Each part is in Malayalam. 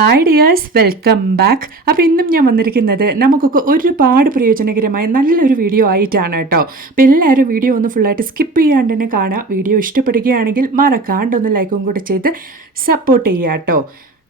ഹായ് ഡിയേഴ്സ് വെൽക്കം ബാക്ക് അപ്പോൾ ഇന്നും ഞാൻ വന്നിരിക്കുന്നത് നമുക്കൊക്കെ ഒരുപാട് പ്രയോജനകരമായ നല്ലൊരു വീഡിയോ ആയിട്ടാണ് കേട്ടോ. അപ്പോൾ എല്ലാവരും വീഡിയോ ഒന്ന് ഫുള്ളായിട്ട് സ്കിപ്പ് ചെയ്യാണ്ട് തന്നെ കാണാം വീഡിയോ ഇഷ്ടപ്പെടുകയാണെങ്കിൽ മറക്കാണ്ടൊന്ന് ലൈക്കും കൂടെ ചെയ്ത് സപ്പോർട്ട് ചെയ്യുക കേട്ടോ.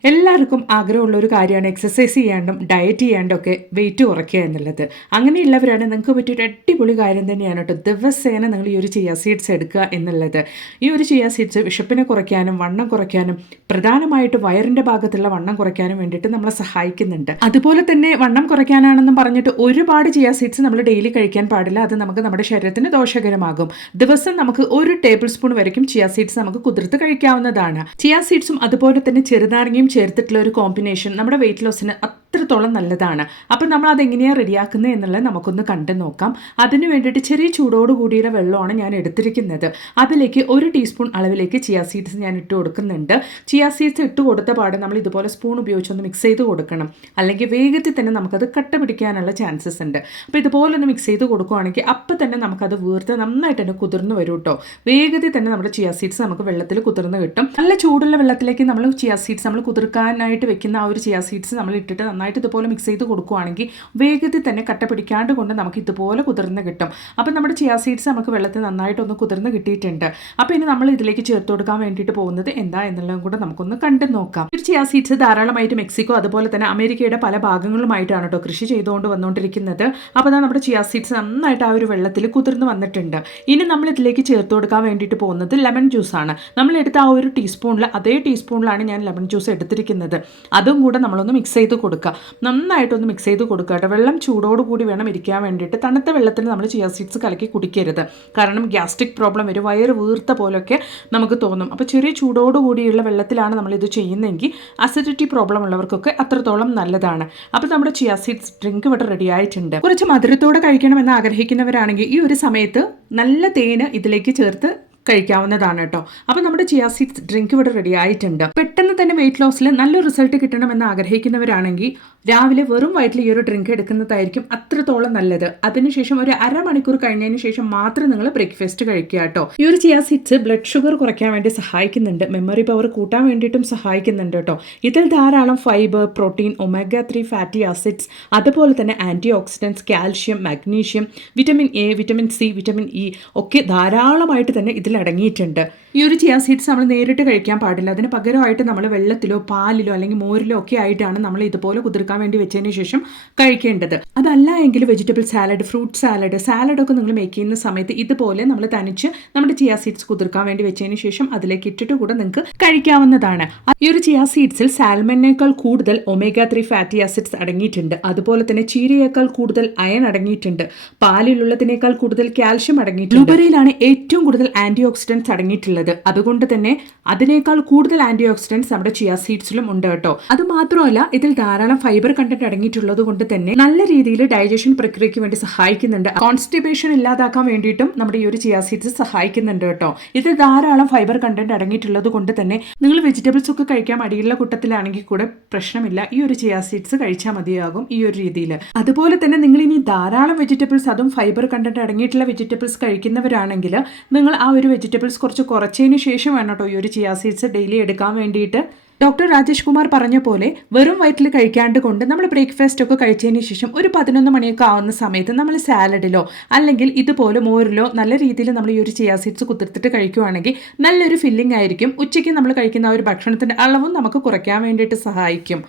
എല്ലാവർക്കും ആഗ്രഹമുള്ള ഒരു കാര്യമാണ് എക്സസൈസ് ചെയ്യാണ്ടും ഡയറ്റ് ചെയ്യാണ്ടും ഒക്കെ വെയിറ്റ് കുറയ്ക്കുക എന്നുള്ളത്. അങ്ങനെയുള്ളവരാണ് നിങ്ങൾക്ക് പറ്റിയൊരു അടിപൊളി കാര്യം തന്നെയാണ് കേട്ടോ. ദിവസേന നിങ്ങൾ ഈ ഒരു ചിയ സീഡ്സ് എടുക്കുക എന്നുള്ളത്. ഈ ഒരു ചിയ സീഡ്സ് വിശപ്പിനെ കുറയ്ക്കാനും വണ്ണം കുറയ്ക്കാനും പ്രധാനമായിട്ട് വയറിന്റെ ഭാഗത്തുള്ള വണ്ണം കുറയ്ക്കാനും വേണ്ടിയിട്ട് നമ്മളെ സഹായിക്കുന്നുണ്ട്. അതുപോലെ തന്നെ വണ്ണം കുറയ്ക്കാനാണെന്നും പറഞ്ഞിട്ട് ഒരുപാട് ചിയ സീഡ്സ് നമ്മൾ ഡെയിലി കഴിക്കാൻ പാടില്ല. അത് നമുക്ക് നമ്മുടെ ശരീരത്തിന് ദോഷകരമാകും. ദിവസം നമുക്ക് ഒരു ടേബിൾ സ്പൂൺ വരയ്ക്കും. ചിയ സീഡ്സ് നമുക്ക് കുതിർത്ത് കഴിക്കാവുന്നതാണ്. ചിയ സീഡ്സും അതുപോലെ തന്നെ ചെറുനാരങ്ങയും ചേർത്തിട്ടുള്ള ഒരു കോമ്പിനേഷൻ നമ്മുടെ വെയിറ്റ് ലോസിന് അത്രത്തോളം നല്ലതാണ്. അപ്പം നമ്മൾ അതെങ്ങനെയാണ് റെഡിയാക്കുന്നത് എന്നുള്ളത് നമുക്കൊന്ന് കണ്ടു നോക്കാം. അതിന് വേണ്ടിയിട്ട് ചെറിയ ചൂടോട് കൂടിയുള്ള വെള്ളമാണ് ഞാൻ എടുത്തിരിക്കുന്നത്. അതിലേക്ക് ഒരു ടീസ്പൂൺ അളവിലേക്ക് ചിയാ സീഡ്സ് ഞാൻ ഇട്ട് കൊടുക്കുന്നുണ്ട്. ചിയാ സീഡ്സ് ഇട്ട് കൊടുത്ത പാടെ നമ്മൾ ഇതുപോലെ സ്പൂൺ ഉപയോഗിച്ചൊന്ന് മിക്സ് ചെയ്ത് കൊടുക്കണം. അല്ലെങ്കിൽ വേഗത്തിൽ തന്നെ നമുക്കത് കട്ട പിടിക്കാനുള്ള ചാൻസസ് ഉണ്ട്. അപ്പോൾ ഇതുപോലെ ഒന്ന് മിക്സ് ചെയ്ത് കൊടുക്കുകയാണെങ്കിൽ അപ്പം തന്നെ നമുക്കത് വീർത്ത് നന്നായിട്ട് തന്നെ കുതിർന്ന് വരും കേട്ടോ വേഗത്തിൽ തന്നെ നമ്മുടെ ചിയാ സീഡ്സ് നമുക്ക് വെള്ളത്തിൽ കുതിർന്ന് കിട്ടും. നല്ല ചൂടുള്ള വെള്ളത്തിലേക്ക് നമ്മൾ ചിയാ സീഡ്സ് നമ്മൾ കുതിർക്കാനായിട്ട് വെക്കുന്ന ആ ഒരു ചിയാ സീഡ്സ് നമ്മൾ ഇട്ടിട്ട് നന്നായിട്ട് ഇതുപോലെ മിക്സ് ചെയ്ത് കൊടുക്കുകയാണെങ്കിൽ വേഗത്തിൽ തന്നെ കട്ട പിടിക്കാണ്ട് കൊണ്ട് നമുക്ക് ഇതുപോലെ കുതിർന്ന് കിട്ടും. അപ്പം നമ്മുടെ ചിയാ സീഡ്സ് നമുക്ക് വെള്ളത്തിൽ നന്നായിട്ടൊന്ന് കുതിർന്ന് കിട്ടിയിട്ടുണ്ട്. അപ്പോൾ ഇനി നമ്മൾ ഇതിലേക്ക് ചേർത്ത് കൊടുക്കാൻ വേണ്ടിയിട്ട് പോകുന്നത് എന്താ എന്നുള്ളതും കൂടെ നമുക്കൊന്ന് കണ്ടു നോക്കാം. ഒരു ചിയാ സീഡ്സ് ധാരാളമായിട്ട് മെക്സിക്കോ അതുപോലെ തന്നെ അമേരിക്കയുടെ പല ഭാഗങ്ങളുമായിട്ടാണ് കേട്ടോ കൃഷി ചെയ്തുകൊണ്ട് വന്നുകൊണ്ടിരിക്കുന്നത്. അപ്പോൾ നമ്മുടെ ചിയാ സീഡ്സ് നന്നായിട്ട് ആ ഒരു വെള്ളത്തിൽ കുതിർന്ന് വന്നിട്ടുണ്ട്. ഇനി നമ്മൾ ഇതിലേക്ക് ചേർത്ത് കൊടുക്കാൻ വേണ്ടിയിട്ട് പോകുന്നത് ലെമൺ ജ്യൂസാണ് നമ്മൾ എടുത്ത ആ ഒരു ടീസ്പൂണിൽ അതേ ടീസ്പൂണിലാണ് ഞാൻ ലെമൺ ജ്യൂസ് എടുത്തിരിക്കുന്നത്. അതും കൂടെ നമ്മളൊന്ന് മിക്സ് ചെയ്ത് കൊടുക്കുക നന്നായിട്ടൊന്ന് മിക്സ് ചെയ്ത് കൊടുക്കുക കേട്ടോ. വെള്ളം ചൂടോട് കൂടി വേണം ഇരിക്കാൻ വേണ്ടിയിട്ട്. തണുത്ത വെള്ളത്തിൽ നമ്മൾ ചിയ സീഡ്സ് കലക്കി കുടിക്കരുത്. കാരണം ഗ്യാസ്ട്രിക് പ്രോബ്ലം വരും. വയറ് വീർത്ത പോലൊക്കെ നമുക്ക് തോന്നും. അപ്പോൾ ചെറിയ ചൂടോട് കൂടിയുള്ള വെള്ളത്തിലാണ് നമ്മളിത് ചെയ്യുന്നതെങ്കിൽ അസിഡിറ്റി പ്രോബ്ലം ഉള്ളവർക്കൊക്കെ അത്രത്തോളം നല്ലതാണ്. അപ്പോൾ നമ്മുടെ ചിയ സീഡ്സ് ഡ്രിങ്ക് ഇവിടെ റെഡി ആയിട്ടുണ്ട്. കുറച്ച് മധുരത്തോടെ കഴിക്കണമെന്ന് ആഗ്രഹിക്കുന്നവരാണെങ്കിൽ ഈ ഒരു സമയത്ത് നല്ല തേന് ഇതിലേക്ക് ചേർത്ത് കഴിക്കാവുന്നതാണ് കേട്ടോ. അപ്പോൾ നമ്മുടെ ചിയാ സീഡ്സ് ഡ്രിങ്ക് ഇവിടെ റെഡി ആയിട്ടുണ്ട്. പെട്ടെന്ന് തന്നെ വെയിറ്റ് ലോസിൽ നല്ല റിസൾട്ട് കിട്ടണമെന്ന് ആഗ്രഹിക്കുന്നവരാണെങ്കിൽ രാവിലെ വെറും വയറ്റിൽ ഈ ഒരു ഡ്രിങ്ക് എടുക്കുന്നതായിരിക്കും അത്രത്തോളം നല്ലത്. അതിനുശേഷം ഒരു അരമണിക്കൂർ കഴിഞ്ഞതിന് ശേഷം മാത്രം നിങ്ങൾ ബ്രേക്ക്ഫാസ്റ്റ് കഴിക്കുക കേട്ടോ. ഈ ഒരു ചിയാ സീഡ്സ് ബ്ലഡ് ഷുഗർ കുറയ്ക്കാൻ വേണ്ടി സഹായിക്കുന്നുണ്ട്. മെമ്മറി പവർ കൂട്ടാൻ വേണ്ടിയിട്ടും സഹായിക്കുന്നുണ്ട് കേട്ടോ. ഇതിൽ ധാരാളം fibre protein omega three fatty acids അതുപോലെ തന്നെ antioxidants calcium magnesium vitamin A vitamin C vitamin E ഒക്കെ ധാരാളമായിട്ട് തന്നെ ഇതിൽ അടങ്ങിയിട്ടുണ്ട് ഈ ഒരു ചിയാ സീഡ്സ് നമ്മൾ നേരിട്ട് കഴിക്കാൻ പാടില്ല. അതിന് പകരമായിട്ട് നമ്മൾ വെള്ളത്തിലോ പാലിലോ അല്ലെങ്കിൽ മോരിലോ ഒക്കെ ആയിട്ടാണ് നമ്മൾ ഇതുപോലെ കുതിർക്കാൻ വേണ്ടി വെച്ചതിന് ശേഷം കഴിക്കേണ്ടത്. അതല്ല എങ്കിൽ vegetable salad fruit salad salad ഒക്കെ നിങ്ങൾ മേക്ക് ചെയ്യുന്ന സമയത്ത് ഇതുപോലെ നമ്മൾ തനിച്ച് നമ്മുടെ ചിയാ സീഡ്സ് കുതിർക്കാൻ വേണ്ടി വെച്ചതിന് ശേഷം അതിലേക്ക് ഇട്ടിട്ട് കൂടെ നിങ്ങൾക്ക് കഴിക്കാവുന്നതാണ്. ഈ ഒരു ചിയാ സീഡ്സിൽ സാൽമണിനേക്കാൾ കൂടുതൽ ഒമേഗ ത്രീ ഫാറ്റി ആസിഡ്സ് അടങ്ങിയിട്ടുണ്ട്. അതുപോലെ തന്നെ ചീരയേക്കാൾ കൂടുതൽ അയൺ അടങ്ങിയിട്ടുണ്ട്. പാലിലുള്ളതിനേക്കാൾ കൂടുതൽ കാൽഷ്യം അടങ്ങിയിട്ടുണ്ട്. ബ്ലൂബെറിയിലാണ് ഏറ്റവും കൂടുതൽ ആന്റി ഓക്സിഡൻസ് അടങ്ങിയിട്ടുള്ളത് അതുകൊണ്ട് തന്നെ അതിനേക്കാൾ കൂടുതൽ ആന്റി ഓക്സിഡൻസ് നമ്മുടെ ചിയാ സീഡ്സിലും ഉണ്ട് കേട്ടോ. അത് മാത്രമല്ല ഇതിൽ ധാരാളം ഫൈബർ കണ്ടന്റ് അടങ്ങിയിട്ടുള്ളത് കൊണ്ട് തന്നെ നല്ല രീതിയിൽ ഡൈജഷൻ പ്രക്രിയയ്ക്ക് വേണ്ടി സഹായിക്കുന്നുണ്ട്. കോൺസ്റ്റിപ്പേഷൻ ഇല്ലാതാക്കാൻ വേണ്ടിയിട്ടും നമ്മുടെ ഈ ഒരു ചിയാ സീഡ്സ് സഹായിക്കുന്നുണ്ട് കേട്ടോ. ഇതിൽ ധാരാളം ഫൈബർ കണ്ടന്റ് അടങ്ങിയിട്ടുള്ളത് കൊണ്ട് തന്നെ നിങ്ങൾ വെജിറ്റബിൾസ് ഒക്കെ കഴിക്കാൻ മടിയുള്ള കൂട്ടത്തിലാണെങ്കിൽ കൂടെ പ്രശ്നമില്ല. ഈ ഒരു ചിയാ സീഡ്സ് കഴിച്ചാൽ മതിയാകും ഈ ഒരു രീതിയിൽ. അതുപോലെ തന്നെ നിങ്ങൾ ഇനി ധാരാളം വെജിറ്റബിൾസ് അതും ഫൈബർ കണ്ടന്റ് അടങ്ങിയിട്ടുള്ള വെജിറ്റബിൾസ് കഴിക്കുന്നവരാണെങ്കിൽ നിങ്ങൾ ആ ഒരു വെജിറ്റബിൾസ് കുറച്ച് കുറച്ചതിന് ശേഷം വേണം കേട്ടോ ഈ ഒരു ചിയാ സീഡ്സ് ഡെയിലി എടുക്കാൻ വേണ്ടിയിട്ട്. ഡോക്ടർ രാജേഷ് കുമാർ പറഞ്ഞ പോലെ വെറും വയറ്റിൽ കഴിക്കാണ്ട് കൊണ്ട് നമ്മൾ ബ്രേക്ക്ഫാസ്റ്റ് ഒക്കെ കഴിച്ചതിന് ശേഷം ഒരു പതിനൊന്ന് മണിയൊക്കെ ആവുന്ന സമയത്ത് നമ്മൾ സാലഡിലോ അല്ലെങ്കിൽ ഇതുപോലെ മോരിലോ നല്ല രീതിയിൽ നമ്മൾ ഈ ഒരു ചിയാ സീഡ്സ് കുതിർത്തിട്ട് കഴിക്കുവാണെങ്കിൽ നല്ലൊരു ഫില്ലിംഗ് ആയിരിക്കും. ഉച്ചയ്ക്ക് നമ്മൾ കഴിക്കുന്ന ആ ഒരു ഭക്ഷണത്തിന്റെ അളവും നമുക്ക് കുറയ്ക്കാൻ വേണ്ടിയിട്ട് സഹായിക്കും.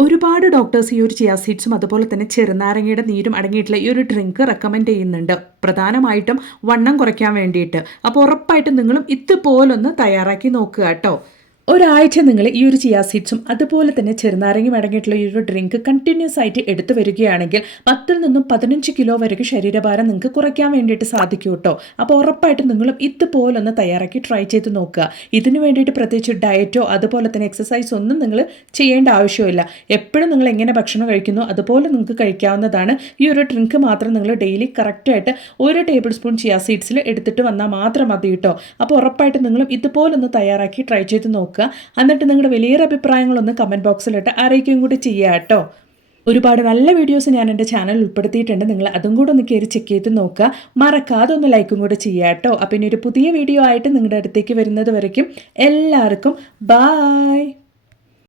ഒരുപാട് ഡോക്ടേഴ്സ് ഈ ഒരു ചിയാ സീഡ്സും അതുപോലെ തന്നെ ചെറുനാരങ്ങയുടെ നീരും അടങ്ങിയിട്ടുള്ള ഈ ഒരു ഡ്രിങ്ക് റെക്കമെൻഡ് ചെയ്യുന്നുണ്ട്. പ്രധാനമായിട്ടും വണ്ണം കുറയ്ക്കാൻ വേണ്ടിയിട്ട്. അപ്പോൾ ഉറപ്പായിട്ടും നിങ്ങളും ഇതുപോലൊന്ന് തയ്യാറാക്കി നോക്കുക കേട്ടോ. ഒരാഴ്ച നിങ്ങൾ ഈ ഒരു ചിയാ സീഡ്സും അതുപോലെ തന്നെ ചെറുനാരങ്ങയും അടങ്ങിയിട്ടുള്ള ഈ ഒരു ഡ്രിങ്ക് കണ്ടിന്യൂസ് ആയിട്ട് എടുത്തു വരികയാണെങ്കിൽ പത്തിൽ നിന്നും പതിനഞ്ച് കിലോ വരെ ശരീരഭാരം നിങ്ങൾക്ക് കുറയ്ക്കാൻ വേണ്ടിയിട്ട് സാധിക്കും കേട്ടോ അപ്പോൾ ഉറപ്പായിട്ടും നിങ്ങളും ഇതുപോലൊന്ന് തയ്യാറാക്കി ട്രൈ ചെയ്ത് നോക്കുക. ഇതിന് വേണ്ടിയിട്ട് പ്രത്യേകിച്ച് ഡയറ്റോ അതുപോലെ തന്നെ എക്സസൈസ് ഒന്നും നിങ്ങൾ ചെയ്യേണ്ട ആവശ്യമില്ല. എപ്പോഴും നിങ്ങൾ എങ്ങനെ ഭക്ഷണം കഴിക്കുന്നു അതുപോലെ നിങ്ങൾക്ക് കഴിക്കാവുന്നതാണ്. ഈ ഒരു ഡ്രിങ്ക് മാത്രം നിങ്ങൾ ഡെയിലി കറക്റ്റായിട്ട് ഒരു ടേബിൾ സ്പൂൺ ചിയാ സീഡ്സിൽ എടുത്തിട്ട് വന്നാൽ മാത്രം മതി കേട്ടോ അപ്പോൾ ഉറപ്പായിട്ടും നിങ്ങളും ഇതുപോലൊന്ന് തയ്യാറാക്കി ട്രൈ ചെയ്ത് നോക്കുക. നോക്കുക. എന്നിട്ട് നിങ്ങളുടെ വലിയൊരു അഭിപ്രായങ്ങളൊന്ന് കമന്റ് ബോക്സിലിട്ട് അറിയിക്കുകയും കൂടി ചെയ്യുക കേട്ടോ. ഒരുപാട് നല്ല വീഡിയോസ് ഞാൻ എന്റെ ചാനൽ ഉൾപ്പെടുത്തിയിട്ടുണ്ട്. നിങ്ങൾ അതും കൂടെ ഒന്ന് കയറി ചെക്ക് ചെയ്ത് നോക്കുക. മറക്കാതെ ഒന്ന് ലൈക്കും കൂടെ ചെയ്യുക കേട്ടോ. അപ്പം ഇനി ഒരു പുതിയ വീഡിയോ ആയിട്ട് നിങ്ങളുടെ അടുത്തേക്ക് വരുന്നത് വരയ്ക്കും. എല്ലാവർക്കും ബായ്